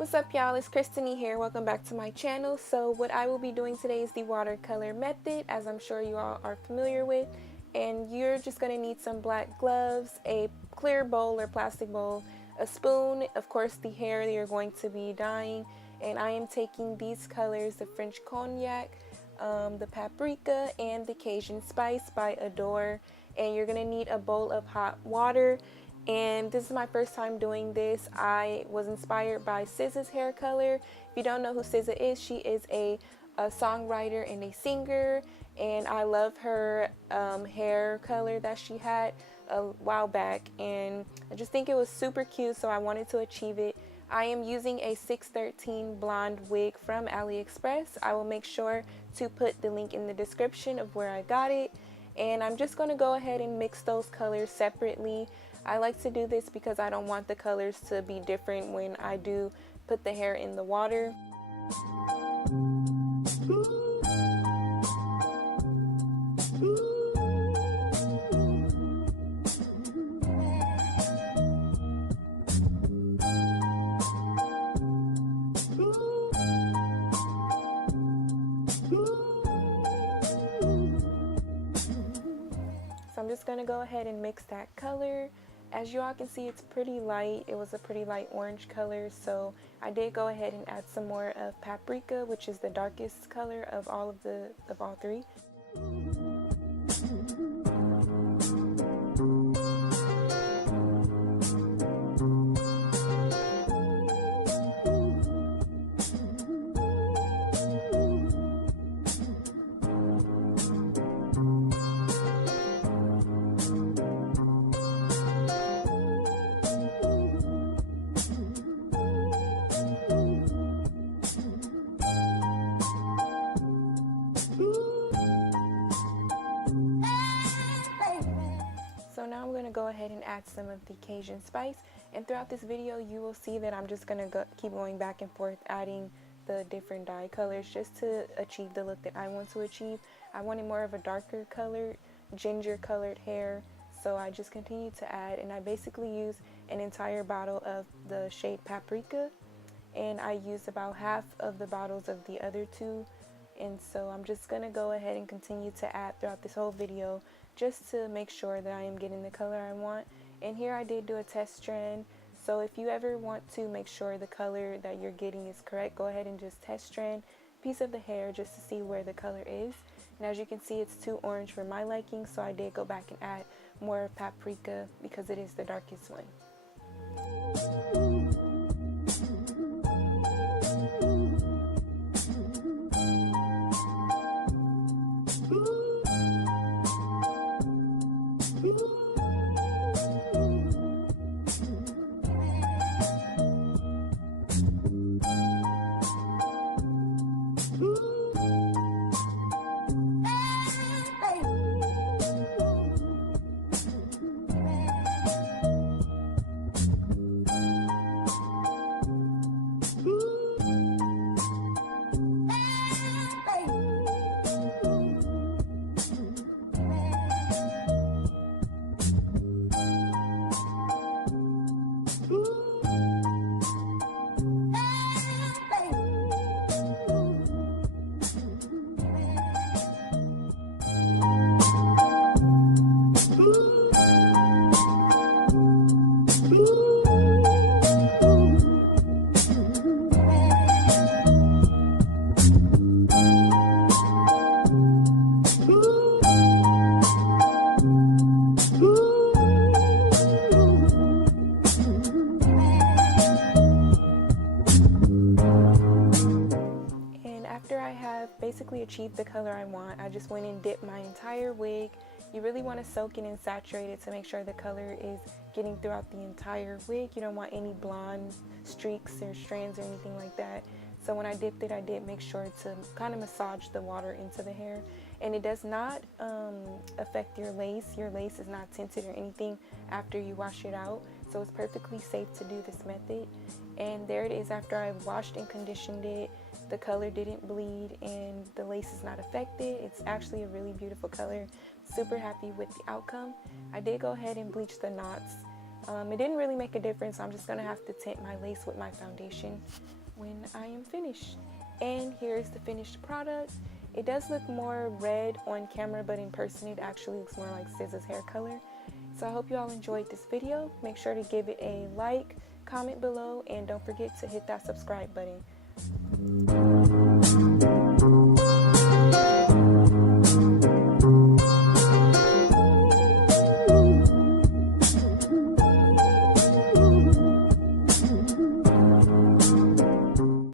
What's up, y'all? It's Kristany here. Welcome back to my channel. So what I will be doing today is the watercolor method, as I'm sure you all are familiar with. And you're just going to need some black gloves, a clear bowl or plastic bowl, a spoon, of course the hair that you're going to be dyeing. And I am taking these colors, the French Cognac, the Paprika, and the Cajun Spice by Adore. And you're going to need a bowl of hot water. And this is my first time doing this. I was inspired by SZA's hair color. If you don't know who SZA is, she is a songwriter and a singer, and I love her hair color that she had a while back, and I just think it was super cute, so I wanted to achieve it. I am using a 613 blonde wig from AliExpress. I will make sure to put the link in the description of where I got it, and I'm just going to go ahead and mix those colors separately. I like to do this because I don't want the colors to be different when I do put the hair in the water. So I'm just going to go ahead and mix that color. As you all can see, it's pretty light. It was a pretty light orange color, so I did go ahead and add some more of Paprika, which is the darkest color of all three. So now I'm going to go ahead and add some of the Cajun Spice, and throughout this video you will see that I'm just going to keep going back and forth adding the different dye colors just to achieve the look that I want to achieve. I wanted more of a darker colored, ginger colored hair, so I just continue to add, and I basically use an entire bottle of the shade Paprika, and I used about half of the bottles of the other two. And so I'm just going to go ahead and continue to add throughout this whole video just to make sure that I am getting the color I want. And here I did do a test strand, so if you ever want to make sure the color that you're getting is correct, go ahead and just test strand a piece of the hair just to see where the color is. And as you can see, it's too orange for my liking, so I did go back and add more of Paprika because it is the darkest one. Basically achieved the color I want, I just went and dipped my entire wig. You really want to soak it and saturate it to make sure the color is getting throughout the entire wig. You don't want any blonde streaks or strands or anything like that. So when I dipped it, I did make sure to kind of massage the water into the hair. And it does not affect your lace. Your lace is not tinted or anything after you wash it out. So it's perfectly safe to do this method. And there it is after I washed and conditioned it. The color didn't bleed and the lace is not affected. It's actually a really beautiful color. Super happy with the outcome. I did go ahead and bleach the knots It didn't really make a difference. I'm just going to have to tint my lace with my foundation when I am finished. And here's the finished product. It does look more red on camera, but in person it actually looks more like SZA's hair color. So I hope you all enjoyed this video. Make sure to give it a like, comment below, and don't forget to hit that subscribe button.